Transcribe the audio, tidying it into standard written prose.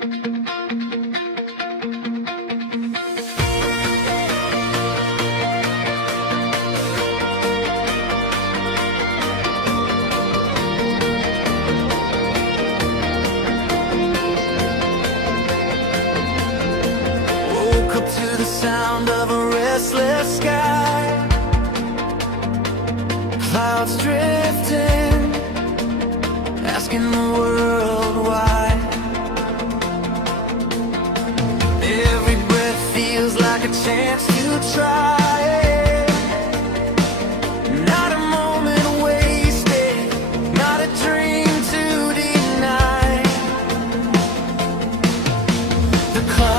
Woke up to the sound of a restless sky, clouds drifting, asking the world why. Every breath feels like a chance to try it. Not a moment wasted, not a dream to deny. The clouds